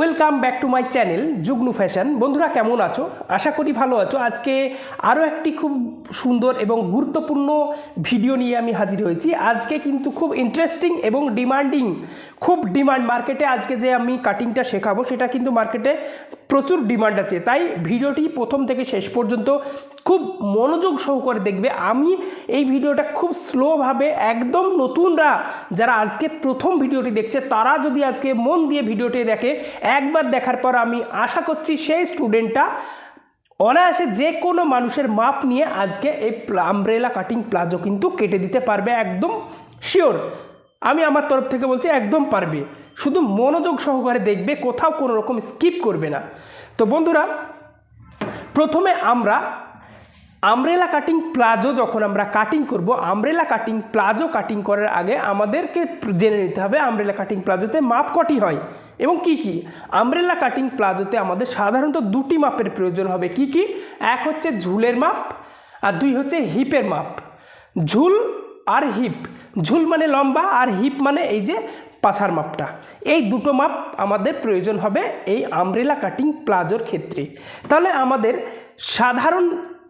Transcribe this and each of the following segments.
Welcome back to my channel Jugnu fashion. বন্ধুরা কেমন আছো? আশা করি ভালো আছো। আজকে আরও একটি খুব সুন্দর এবং গুরুত্বপূর্ণ ভিডিও নিয়ে আমি হাজির হয়েছি। আজকে কিন্তু খুব ইন্টারেস্টিং এবং ডিমান্ডিং, খুব ডিমান্ড মার্কেটে। আজকে যে আমি কাটিংটা শেখাবো সেটা কিন্তু মার্কেটে প্রচুর ডিমান্ড আছে, তাই ভিডিওটি প্রথম থেকে শেষ পর্যন্ত খুব মনোযোগ সহকারে দেখবে। আমি এই ভিডিওটা খুব স্লোভাবে, একদম নতুনরা যারা আজকে প্রথম ভিডিওটি দেখছে তারা যদি আজকে মন দিয়ে ভিডিওটি দেখে, একবার দেখার পর আমি আশা করছি সেই স্টুডেন্টটা অনায়াসে যে কোনো মানুষের মাপ নিয়ে আজকে এই আমব্রেলা কাটিং প্লাজো কিন্তু কেটে দিতে পারবে। একদম শিওর, আমি আমার তরফ থেকে বলছি একদম পারবে। শুধু মনোযোগ সহকারে দেখবে, কোথাও কোনো রকম স্কিপ করবে না। তো বন্ধুরা, প্রথমে আমরা আমব্রেলা কাটিং প্লাজো যখন আমরা কাটিং করব, আমব্রেলা কাটিং প্লাজো কাটিং করার আগে আমাদেরকে জেনে নিতে হবে আমব্রেলা কাটিং প্লাজোতে মাপ কটি হয় এবং কি কি। আমব্রেলা কাটিং প্লাজোতে আমাদের সাধারণত দুটি মাপের প্রয়োজন হবে। কি কি? এক হচ্ছে ঝুলের মাপ আর দুই হচ্ছে হিপের মাপ। ঝুল আর হিপ, ঝুল মানে লম্বা আর হিপ মানে এই যে পাছার মাপটা, এই দুটো মাপ আমাদের প্রয়োজন হবে এই আমব্রেলা কাটিং প্লাজোর ক্ষেত্রে। তাহলে আমাদের সাধারণ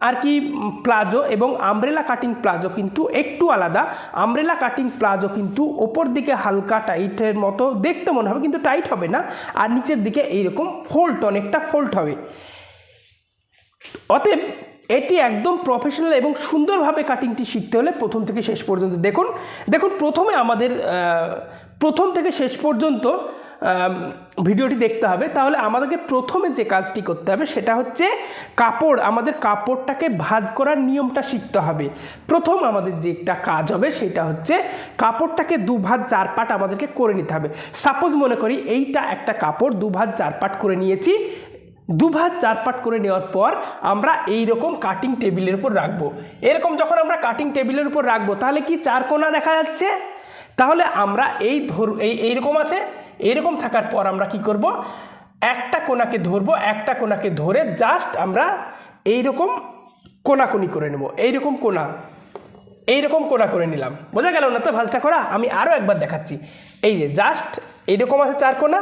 আর কি প্লাজো এবং আমব্রেলা কাটিং প্লাজো কিন্তু একটু আলাদা। আমব্রেলা কাটিং প্লাজো কিন্তু ওপর দিকে হালকা টাইটের মতো দেখতে মনে হবে, কিন্তু টাইট হবে না, আর নিচের দিকে এইরকম ফোল্ড, অনেকটা ফোল্ড হবে। অতএব এটি একদম প্রফেশনাল এবং সুন্দরভাবে কাটিংটি শিখতে হলে প্রথম থেকে শেষ পর্যন্ত দেখুন। প্রথমে আমাদের প্রথম থেকে শেষ পর্যন্ত ভিডিওটি দেখতে হবে। তাহলে আমাদেরকে প্রথমে যে কাজটি করতে হবে সেটা হচ্ছে কাপড়, আমাদের কাপড়টাকে ভাঁজ করার নিয়মটা শিখতে হবে। প্রথম আমাদের যে একটা কাজ হবে সেটা হচ্ছে কাপড়টাকে দুভাঁজ চার পাট আমাদেরকে করে নিতে হবে। সাপোজ মনে করি এইটা একটা কাপড় দুভাঁজ চার পাট করে নিয়েছি। দুভাঁজ চার পাট করে নেওয়ার পর আমরা এইরকম কাটিং টেবিলের উপর রাখবো। এরকম যখন আমরা কাটিং টেবিলের উপর রাখবো তাহলে কি চার কোণা দেখা যাচ্ছে? তাহলে আমরা এইরকম আছে, এইরকম থাকার পর আমরা কি করব, একটা কোণাকে ধরবো, একটা কোণাকে ধরে জাস্ট আমরা এইরকম কোণাকুনি করে নেব। এইরকম কোণা করে নিলাম। বোঝা গেল না তো ভাঁজটা করা? আমি আরও একবার দেখাচ্ছি। এই যে জাস্ট এইরকম আছে চার কোণা,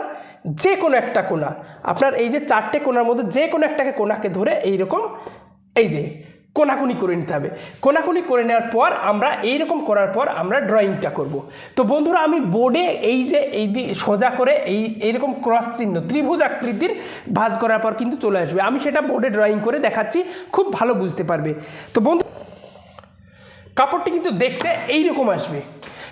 যে কোনো একটা কোণা আপনার এই যে চারটে কোণার মধ্যে যে কোনো একটাকে কোণাকে ধরে এইরকম এই যে কোণাকুনি করে নিতে হবে। কোণাকুনি করে নেওয়ার পর আমরা এইরকম করার পর আমরা ড্রয়িংটা করব। তো বন্ধুরা, আমি বোর্ডে এই যে সোজা করে এইরকম ক্রস চিহ্ন ত্রিভুজ আকৃতির ভাঁজ করার পর কিন্তু চলে আসবে। আমি সেটা বোর্ডে ড্রয়িং করে দেখাচ্ছি, খুব ভালো বুঝতে পারবে। তো বন্ধু, কাপড়টি কিন্তু দেখতে এইরকম আসবে।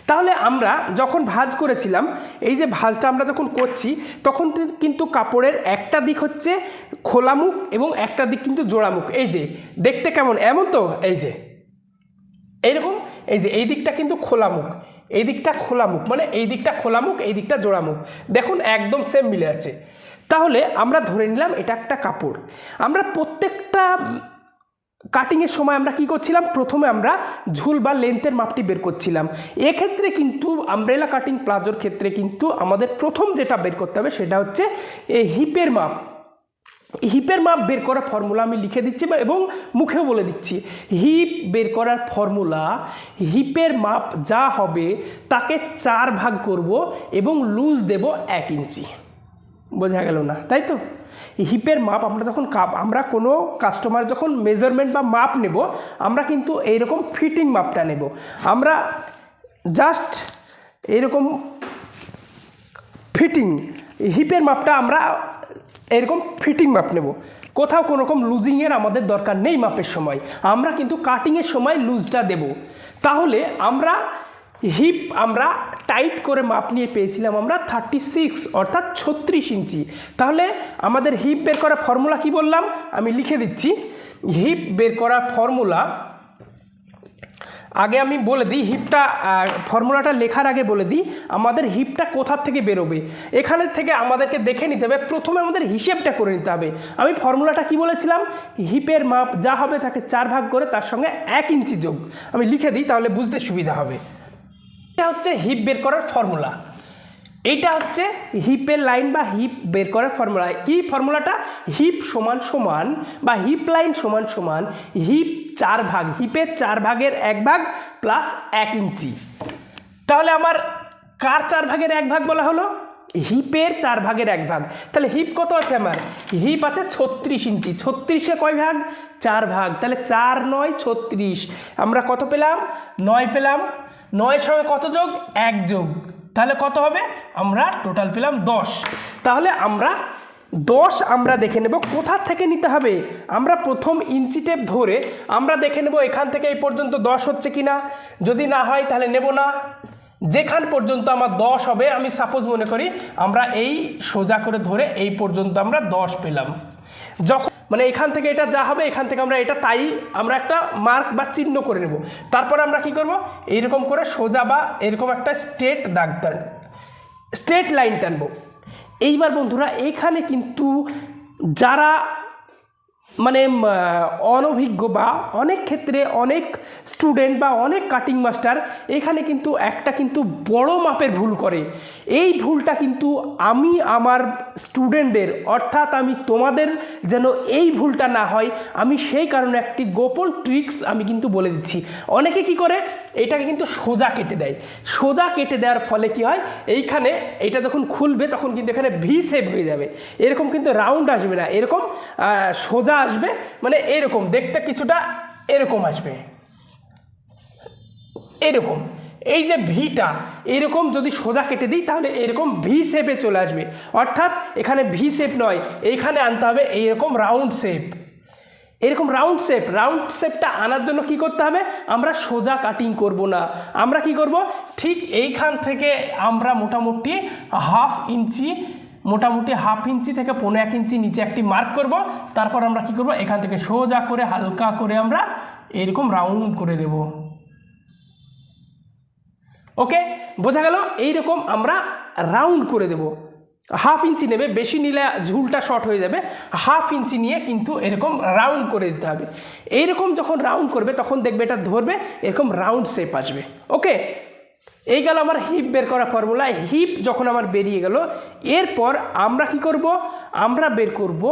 তাহলে আমরা যখন ভাঁজ করেছিলাম, এই যে ভাঁজটা আমরা যখন করছি তখন কিন্তু কাপড়ের একটা দিক হচ্ছে খোলা মুখ এবং একটা দিক কিন্তু জোড়া মুখ। এই যে দেখতে কেমন এমন তো, এই যে এইরকম, এই যে এই দিকটা কিন্তু খোলা মুখ, এই দিকটা খোলা মুখ, মানে এই দিকটা খোলা মুখ, এই দিকটা জোড়া মুখ। দেখুন একদম সেম মিলে আছে। তাহলে আমরা ধরে নিলাম এটা একটা কাপড়। আমরা প্রত্যেকটা কাটিংয়ের সময় আমরা কি করছিলাম, প্রথমে আমরা ঝুল বা লেন্থের মাপটি বের করছিলাম। এক্ষেত্রে কিন্তু আমব্রেলা কাটিং প্লাজোর ক্ষেত্রে কিন্তু আমাদের প্রথম যেটা বের করতে হবে সেটা হচ্ছে এই হিপের মাপ। হিপের মাপ বের করার ফর্মুলা আমি লিখে দিচ্ছি এবং মুখেও বলে দিচ্ছি। হিপ বের করার ফর্মুলা, হিপের মাপ যা হবে তাকে 4 ভাগ করব এবং লুজ দেব 1 ইঞ্চি। বোঝা গেল না, তাই তো? হিপের মাপ আমরা কোনো কাস্টমার যখন মেজারমেন্ট বা মাপ নেব, আমরা কিন্তু এইরকম ফিটিং মাপটা নেব। আমরা জাস্ট এইরকম ফিটিং, হিপের মাপটা আমরা এরকম ফিটিং মাপ নেব। কোথাও কোনো রকম লুজিংয়ের আমাদের দরকার নেই মাপের সময়, আমরা কিন্তু কাটিংয়ের সময় লুজটা দেব। তাহলে হিপ আমরা টাইট করে মাপ নিয়ে পেয়েছিলাম আমরা 36 অর্থাৎ 36 ইঞ্চি। তাহলে আমাদের হিপ বের করার ফর্মুলা কি বললাম আমি লিখে দিচ্ছি। হিপ বের করার ফর্মুলা আগে আমি বলে দিই, ফর্মুলাটা লেখার আগে বলে দিই আমাদের হিপটা কোথা থেকে বেরোবে। এখানে থেকে আমাদেরকে দেখে নিতে হবে, প্রথমে আমাদের হিসেবটা করে নিতে হবে। আমি ফর্মুলাটা কি বলেছিলাম, হিপের মাপ যা হবে তাকে 4 ভাগ করে তার সঙ্গে 1 ইঞ্চি যোগ। আমি লিখে দিই তাহলে বুঝতে সুবিধা হবে। এটা হচ্ছে হিপ বের করার ফর্মুলা। এইটা হচ্ছে হিপের লাইন বা হিপ বের করার ফর্মুলা। কি ফর্মুলাটা? হিপ সমান সমান বা হিপ লাইন সমান সমান হিপ 4 ভাগ, হিপের 4 ভাগের 1 ভাগ প্লাস 1 ইঞ্চি। তাহলে আমার কার 4 ভাগের 1 ভাগ বলা হলো? হিপের 4/1 তাহলে হিপ কত আছে আমার? হিপ আছে 36 ইঞ্চি। 36-এ কয় ভাগ? 4 ভাগ। তাহলে 4 9 36। আমরা কত পেলাম? 9 পেলাম। 9 সঙ্গে কত যোগ? 1 যোগ। তাহলে কত হবে? আমরা টোটাল পেলাম 10। তাহলে আমরা 10 আমরা দেখে নেব কোথা থেকে নিতে হবে। আমরা প্রথম ইঞ্চি টেপ ধরে আমরা দেখে নেব এখান থেকে এই পর্যন্ত 10 হচ্ছে কিনা। যদি না হয় তাহলে নেব না। যেখান পর্যন্ত আমার 10 হবে, আমি সাপোজ মনে করি আমরা এই সোজা করে ধরে এই পর্যন্ত আমরা 10 পেলাম। যখন মানে এখান থেকে এটা যা হবে এখান থেকে আমরা এটা তাই আমরা একটা মার্ক বা চিহ্ন করে নেব। তারপর আমরা কি করব? এইরকম করে সোজা বা এরকম একটা স্ট্রেট লাইন টানবো। এইবার বন্ধুরা এখানে কিন্তু যারা মানে অনভিজ্ঞ বা অনেক ক্ষেত্রে অনেক স্টুডেন্ট বা অনেক কাটিং মাস্টার এখানে কিন্তু একটা কিন্তু বড় মাপের ভুল করে। এই ভুলটা কিন্তু আমি আমার স্টুডেন্টদের অর্থাৎ আমি তোমাদের যেন এই ভুলটা না হয় আমি সেই কারণে একটি গোপন ট্রিক্স আমি কিন্তু বলে দিচ্ছি। অনেকে কি করে এটাকে কিন্তু সোজা কেটে দেয়। সোজা কেটে দেওয়ার ফলে কি হয়, এইখানে এটা যখন খুলবে তখন কিন্তু এখানে ভি শেপ হয়ে যাবে। এরকম কিন্তু রাউন্ড আসবে না, এরকম সোজা আসবে, মানে এরকম দেখতে কিছুটা এরকম আসবে, এরকম। এই যে ভিটা এরকম যদি সোজা কেটে দিই তাহলে এরকম ভি শেপে চলে আসবে। অর্থাৎ এখানে ভি শেপ নয়, এইখানে আনতে হবে এইরকম রাউন্ড শেপ। এরকম রাউন্ড শেপটা আনার জন্য কি করতে হবে? আমরা সোজা কাটিং করব না। আমরা কি করব? ঠিক এইখান থেকে আমরা মোটামুটি হাফ ইঞ্চি থেকে 1.5 ইঞ্চি নিচে একটি মার্ক করব। তারপর আমরা কি করব? এখান থেকে সোজা করে হালকা করে আমরা এরকম রাউন্ড করে দেব। ওকে, বোঝা গেল? এইরকম আমরা রাউন্ড করে দেব। হাফ ইঞ্চি নেবে, বেশি নিলে ঝুলটা শর্ট হয়ে যাবে। হাফ ইঞ্চি নিয়ে কিন্তু এরকম রাউন্ড করে দিতে হবে। এইরকম যখন রাউন্ড করবে তখন দেখবে এটা ধরবে, এরকম রাউন্ড শেপ আসবে। ওকে, এই গেল আমার হিপ বের করা ফর্মুলা। হিপ যখন আমার বেরিয়ে গেল, এরপর আমরা কি করব? আমরা বের করব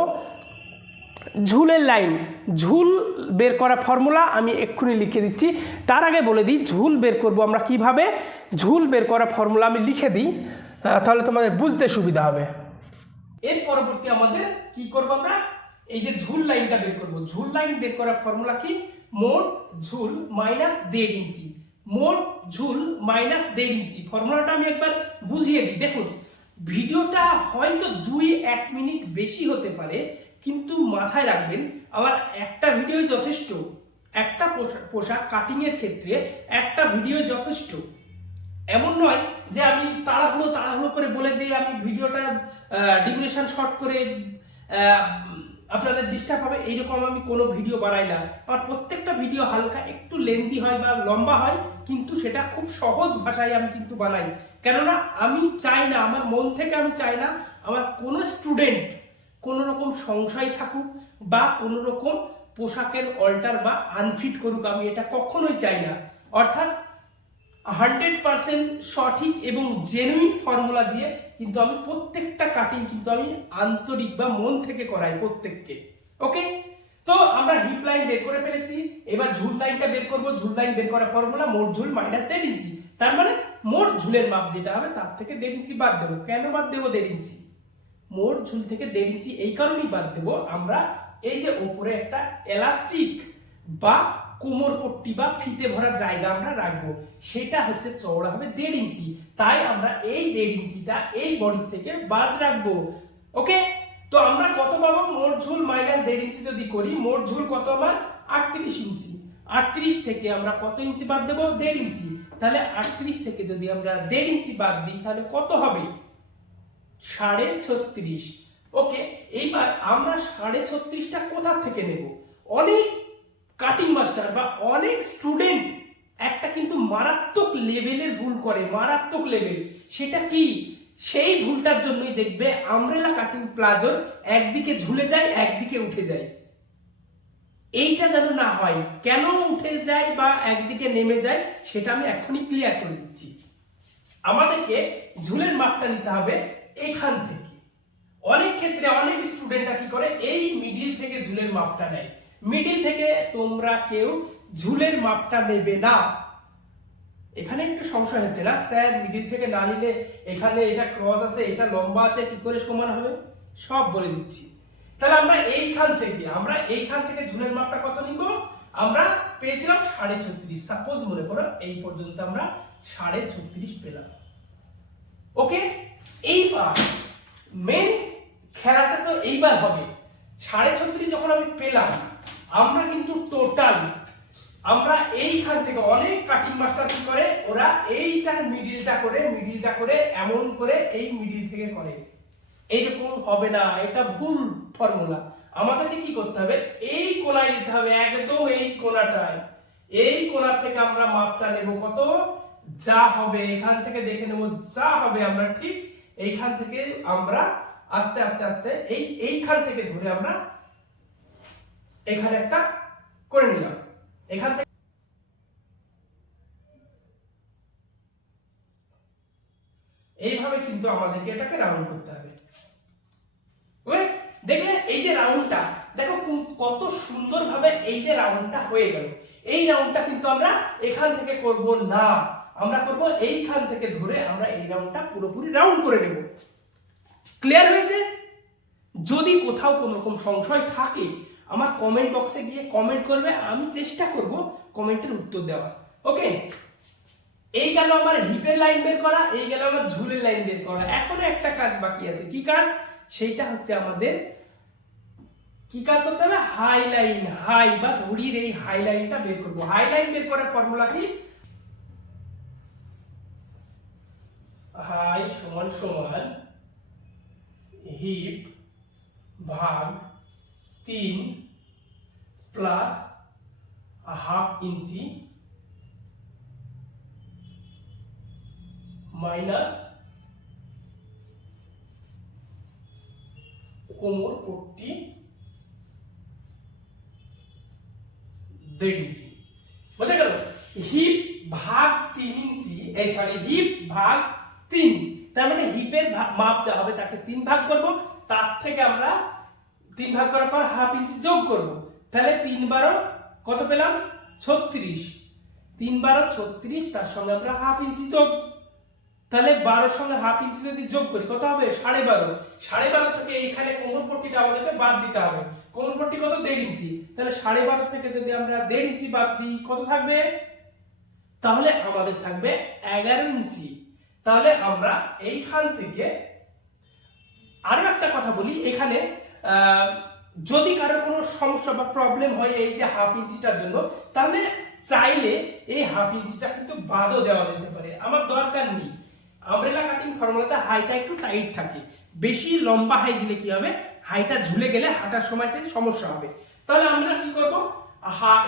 ঝুলের লাইন। ঝুল বের করা ফর্মুলা আমি এক্ষুনি লিখে দিচ্ছি। তার আগে বলে দিই ঝুল বের করব আমরা কিভাবে। ঝুল বের করা ফর্মুলা আমি লিখে দিই, তাহলে তোমাদের বুঝতে সুবিধা হবে। এর পরবর্তী আমাদের কি করব? আমরা এই যে ঝুল লাইনটা বের করব। ঝুল লাইন বের করার ফর্মুলা কি? মোট ঝুল মাইনাস 1.5 ইঞ্চি। মোট ঝুল মাইনাস 1.5 ইঞ্চি। ফর্মুলাটা আমি একবার বুঝিয়ে দিই। দেখুন, ভিডিওটা হয়তো 2-1 মিনিট বেশি হতে পারে, কিন্তু মাথায় রাখবেন আমার একটা ভিডিও যথেষ্ট। একটা পোশাক কাটিং এর ক্ষেত্রে একটা ভিডিও যথেষ্ট। এমন নয় যে আমি তাড়াহুড়ো করে বলে দিই, আমি ভিডিওটা ডিউরেশন শর্ট করে আপনাদের ডিস্টার্ব হবে এইরকম আমি কোনো ভিডিও বানাই না। আমার প্রত্যেকটা ভিডিও হালকা একটু লেন্দি হয় বা লম্বা হয়, কিন্তু সেটা খুব সহজ ভাষায় আমি কিন্তু বানাই। কেননা আমি চাই না, আমার মন থেকে আমি চাই না আমার কোনো স্টুডেন্ট কোনো রকম সংশয় থাকুক বা কোনো রকম পোশাকের অল্টার বা আনফিট করুক, আমি এটা কখনোই চাই না। অর্থাৎ 100% সঠিক এবং জেনুইন ফর্মুলা দিয়ে কিন্তু আমি প্রত্যেকটা কাটিং কিন্তু আমি আন্তরিক বা মন থেকে করাই প্রত্যেককে। ওকে, তো আমরা হিপ লাইন বের করে ফেলেছি। এবার ঝুল লাইনটা বের করব। ঝুল লাইন বের করার ফর্মুলা মোট ঝুল মাইনাস 1.5 ইঞ্চি। তার মানে মোট ঝুলের মাপ যেটা হবে তার থেকে 1.5 ইঞ্চি বাদ দেবো। কেন বাদ দেবো 1.5 ইঞ্চি? মোট ঝুল থেকে 1.5 ইঞ্চি এই কারণেই বাদ দেবো, আমরা এই যে উপরে একটা এলাস্টিক বা কোমর পট্টি বা ফিতে ভরা জায়গা আমরা রাখবো, সেটা হচ্ছে চওড়া হবে 1.5 ইঞ্চি। তাই আমরা এই 1.5 ইঞ্চিটা এই বডি থেকে বাদ রাখবো। ওকে, তো আমরা কত পাবো? মোট ঝুল মাইনাস 1.5 ইঞ্চি যদি করি, মোট ঝুল কত আমার? 38 ইঞ্চি। 38 থেকে আমরা কত ইঞ্চি বাদ দেবো? 1.5 ইঞ্চি। তাহলে 38 থেকে যদি আমরা 1.5 ইঞ্চি বাদ দিই তাহলে কত হবে? 36.5। ওকে, এইবার আমরা 36.5টা কোথা থেকে নেব? অনেক কাটিং মাস্টার বা অনেক স্টুডেন্ট একটা কিন্তু মারাত্মক লেভেলের ভুল করে, মারাত্মক লেভেল। সেটা কি? সেই ভুলটার জন্যই দেখবে আমব্রেলা কাটিং প্লাজোর একদিকে ঝুলে যায় একদিকে উঠে যায়। এইটা যেন না হয়, কেন উঠে যায় বা একদিকে নেমে যায় সেটা আমি এখনই ক্লিয়ার করে দিচ্ছি। আমাদেরকে ঝুলের মাপটা নিতে হবে এখান থেকে। অনেক ক্ষেত্রে অনেক স্টুডেন্টরা কি করে? এই মিডিল থেকে ঝুলের মাপটা নেয়। মিডিল থেকে তোমরা কেউ ঝুলের মাপটা নেবে না। এখানে একটু সমস্যা হচ্ছে না স্যার, মিডিল থেকে না নিলে এখানে এটা ক্রস আছে, এটা লম্বা আছে, কি করে সমান হবে সব বলে দিচ্ছি। তাহলে আমরা এইখান থেকে ঝুলের মাপটা কত নিব, আমরা পেয়েছিলাম 36.5। সাপোজ মনে করো এই পর্যন্ত আমরা 36.5 পেলাম। ওকে, এইবার মেন খেলাটা তো এইবার হবে। 36.5 যখন আমি পেলাম, আমরা কিন্তু টোটাল আমরা এইখান থেকে অনেক কাটিং মাস্টার কি করে, ওরা এইটার মিডিলটা করে এমন করে এই মিডিল থেকে করে। এইরকম হবে না, এটা ভুল ফর্মুলা। আমাদেরকে কি করতে হবে, এই কোণায় নিতে হবে, একদম এই কোণাটায়। এই কোণা থেকে আমরা মাপটা নেব কত, যা হবে এখান থেকে দেখে নেব, যা হবে আমরা ঠিক এইখান থেকে আমরা আস্তে আস্তে আস্তে এইখান থেকে ধরে আমরা এখানে একটা করে নিলাম। এখান থেকে এইভাবে কিন্তু আমাদেরকে এটাকে রাউন্ড করতে হবে। দেখলে এই যে রাউন্ডটা, দেখো কত সুন্দরভাবে এই যে রাউন্ডটা হয়ে গেল। এই রাউন্ডটা কিন্তু আমরা এখান থেকে করব না, আমরা করব এইখান থেকে ধরে আমরা এই রাউন্ডটা পুরোপুরি রাউন্ড করে নেব। ক্লিয়ার হয়েছে? যদি কোথাও কোনো রকম সংশয় থাকে আমার কমেন্ট বক্সে গিয়ে কমেন্ট করবে, আমি চেষ্টা করব কমেন্টের উত্তর দেওয়া। ওকে, এই গেল আমার হিপের লাইন বের করা, এই গেল আমার ঝুলের লাইন বের করা। এখনো একটা কাজ বাকি আছে। কি কাজ? সেইটা হচ্ছে আমাদের কি কাজ করতে হবে, হাই লাইন, হাই বা ঘড়ির এই হাই লাইনটা বের করব। হাই লাইন বের করার ফর্মুলা কি, হাই সমান সমান হিপ ভাগ 3 প্লাস হাফ ইঞ্চি মাইনাস কোমর পট্টি 1.5 ইঞ্চি। বোঝা গেল? হিপ ভাগ 3 ইঞ্চি, হিপ ভাগ 3, তার মানে হিপের মাপ যা হবে তাকে 3 ভাগ করব, তার থেকে আমরা 3 ভাগ করার পর হাফ ইঞ্চি যোগ করব। তাহলে 3 12 কত পেলাম, 36। 3 12 36, তার সঙ্গে আমরা হাফ ইঞ্চি যোগ, তাহলে 12 সঙ্গে হাফ ইঞ্চি যদি যোগ করি কত হবে, 12.5। 12.5 থেকে এইখানে কোমর পট্টিটা আমাদেরকে বাদ দিতে হবে। কোমর পট্টি কত, 1.5 ইঞ্চি। তাহলে 12.5 থেকে যদি আমরা 1.5 ইঞ্চি বাদ দিই কত থাকবে, তাহলে আমাদের থাকবে 11 ইঞ্চি। তাহলে আমরা এইখান থেকে আরো একটা কথা বলি, এখানে যদি কারো কোনো সমস্যা বা প্রবলেম হয় এই যে হাফ ইঞ্চিটার জন্য, তাহলে চাইলে এই হাফ ইঞ্চিটা কিন্তু বাদও দেওয়া যেতে পারে, আমার দরকার নেই। আমব্রেলা কাটিং ফর্মুলাতে হাইটা একটু টাইট থাকে, বেশি লম্বা হাই দিলে কি হবে, হাইটা ঝুলে গেলে হাঁটার সময় কিছু সমস্যা হবে। তাহলে আমরা কি করব,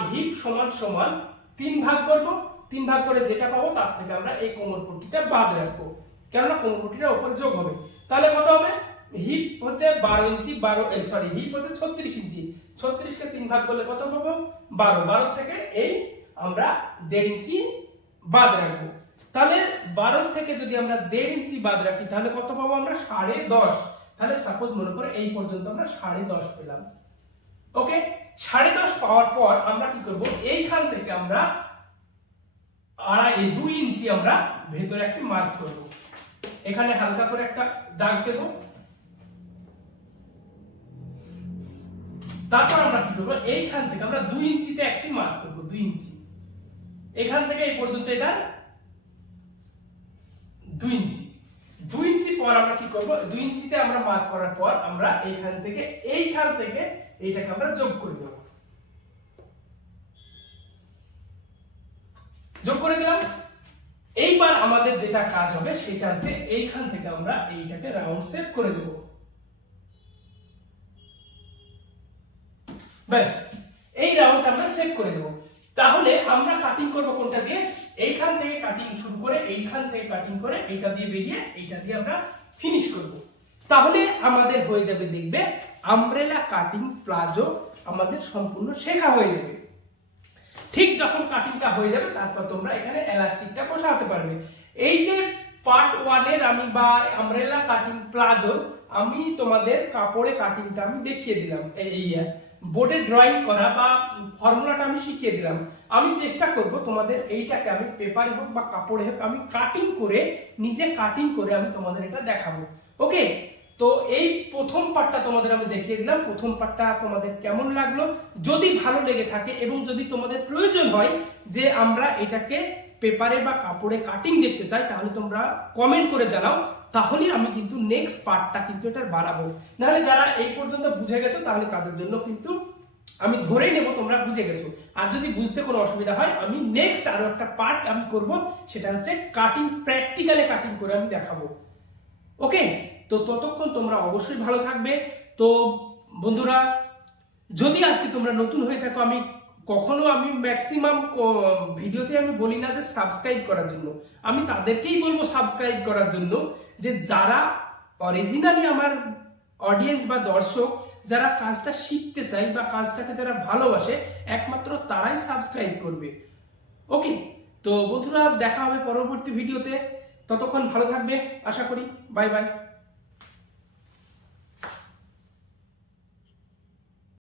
হিপ সমান সমান 3 ভাগ করব, 3 ভাগ করে যেটা পাবো তার থেকে আমরা এই কোমর পট্টিটা বাদ রাখবো, কেননা কোমর পট্টিটা উপরে যোগ হবে। তাহলে কত হবে, হিপ হচ্ছে 12 ইঞ্চি, হিপ হচ্ছে 36 ইঞ্চি, 36 কে 3 ভাগ করলে কত পাবো, 12। 12 থেকে এই আমরা 1.5 ইঞ্চি বাদ রাখবো। তাহলে 12 থেকে যদি আমরা 1.5 ইঞ্চি বাদ রাখি তাহলে কত পাবো আমরা, 10.5। তাহলে সাপোজ মনে করো এই পর্যন্ত আমরা 10.5 পেলাম। ওকে, 10.5 পাওয়ার পর আমরা কি করব, এইখান থেকে আমরা 2 ইঞ্চি আমরা ভেতরে একটা মার্ক করব। এখানে হালকা করে একটা দাগ দেব। তারপর আমরা কি করব, এইখান থেকে আমরা 2 ইঞ্চিতে একটি মার্ক করব, 2 ইঞ্চি। এখান থেকে এই পর্যন্ত এটা 2 ইঞ্চি। 2 ইঞ্চি পর আমরা কি করব, 2 ইঞ্চিতে আমরা মার্ক করার পর আমরা এইখান থেকে এইটাকে আমরা যোগ করে দেব। যোগ করে দিলাম। এইবার আমাদের যেটা কাজ হবে সেটা হচ্ছে এইখান থেকে আমরা এইটাকে রাউন্ড শেপ করে দেব। ব্যাস, এই রাউন্ডটা আমরা শেপ করে দেব। তাহলে আমরা কাটিং করব কোনটা দিয়ে, এইখান থেকে কাটিং শুরু করে এইখান থেকে কাটিং করে এইটা দিয়ে বেরিয়ে এইটা দিয়ে আমরা ফিনিশ করব। তাহলে আমাদের হয়ে যাবে, দেখবে আমব্রেলা কাটিং প্লাজো আমাদের সম্পূর্ণ শেখা হয়ে যাবে। ঠিক যখন কাটিংটা হয়ে যাবে তারপর তোমরা এখানে এলাস্টিকটা বসাতে পারবে। এই যে পার্ট 1 এর আমি বা আমব্রেলা কাটিং প্লাজো আমি তোমাদের কাপড়ে কাটিংটা আমি দেখিয়ে দিলাম, এই বোর্ডে ড্রয়িং করা বা ফর্মুলাটা আমি শিখিয়ে দিলাম। আমি চেষ্টা করব তোমাদের এইটাকে আমি পেপারে হোক বা কাপড়ে হোক আমি কাটিং করে, নিজে কাটিং করে আমি তোমাদের এটা দেখাবো। ওকে, তো এই প্রথম পার্টটা তোমাদের আমি দেখিয়ে দিলাম। প্রথম পার্টটা তোমাদের কেমন লাগলো? যদি ভালো লেগে থাকে এবং যদি তোমাদের প্রয়োজন হয় যে আমরা এটাকে পেপারে বা কাপড়ে কাটিং দেখতে চাই, তাহলে তোমরা কমেন্ট করে জানাও, তাহলে আমি কিন্তু নেক্সট পার্টটা কিন্তু এটার বানাবো। নাহলে যারা এই পর্যন্ত বুঝে গেছো তাহলে তাদের জন্য কিন্তু আমি ধরেই নেব তোমরা বুঝে গেছো। আর যদি বুঝতে কোনো অসুবিধা হয়, আমি নেক্সট আরো একটা পার্ট আমি করব, সেটা হচ্ছে কাটিং, প্র্যাকটিক্যালে কাটিং করে আমি দেখাবো। ওকে, তো ততক্ষণ তোমরা অবশ্যই ভালো থাকবে। তো বন্ধুরা, যদি আজকে তোমরা নতুন হয়ে থাকো, আমি ম্যাক্সিমাম ভিডিওতে আমি বলি না যে সাবস্ক্রাইব করার জন্য, আমি তাদেরকেই বলবো সাবস্ক্রাইব করার জন্য, যে যারা অরিজিনালি আমার অডিয়েন্স বা দর্শক, যারা কাজটা শিখতে চায় বা কাজটাকে যারা ভালোবাসে, একমাত্র তারাই সাবস্ক্রাইব করবে। ওকে, তো বন্ধুরা দেখা হবে পরবর্তী ভিডিওতে। ততক্ষণ ভালো থাকবে আশা করি। Bye bye.